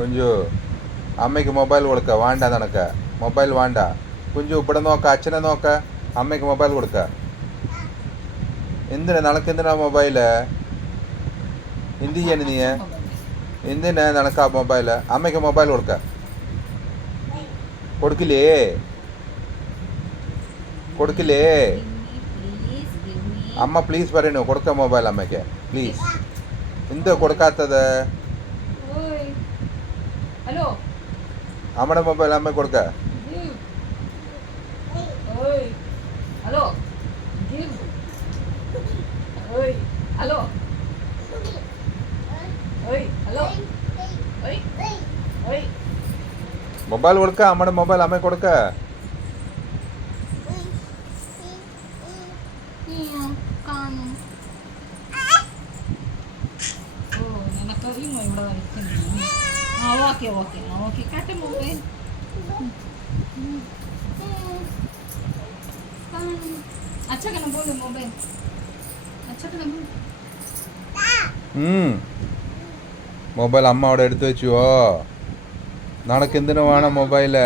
കുഞ്ചു അമ്മയ്ക്ക് മൊബൈൽ കൊടുക്ക. വേണ്ട നിനക്ക് മൊബൈൽ വേണ്ട. കുഞ്ചു ഇവിടെ നോക്ക, അച്ഛനെ നോക്ക. അമ്മയ്ക്ക് മൊബൈൽ കൊടുക്ക. എന്തിനാ നിനക്കെന്തിനാ മൊബൈല്? എന്ത് ചെയ്യാൻ നീ? എന്തിനാ നിനക്ക് ആ മൊബൈല്? അമ്മയ്ക്ക് മൊബൈൽ കൊടുക്ക. കൊടുക്കില്ലേ? കൊടുക്കില്ലേ? അമ്മ പ്ലീസ് പറയണു, കൊടുക്ക മൊബൈൽ അമ്മയ്ക്ക് പ്ലീസ്. എന്ത് കൊടുക്കാത്തത്? അമ്മയുടെ മൊബൈൽ അമ്മ കൊടുക്ക. മൊബൈൽ കൊടുക്ക. അമ്മയുടെ മൊബൈൽ അമ്മ കൊടുക്ക. മൊബൈൽ അമ്മ അവിടെ എടുത്തു വെച്ചുവോ? നിനക്ക് എന്തിനു വേണം മൊബൈല്?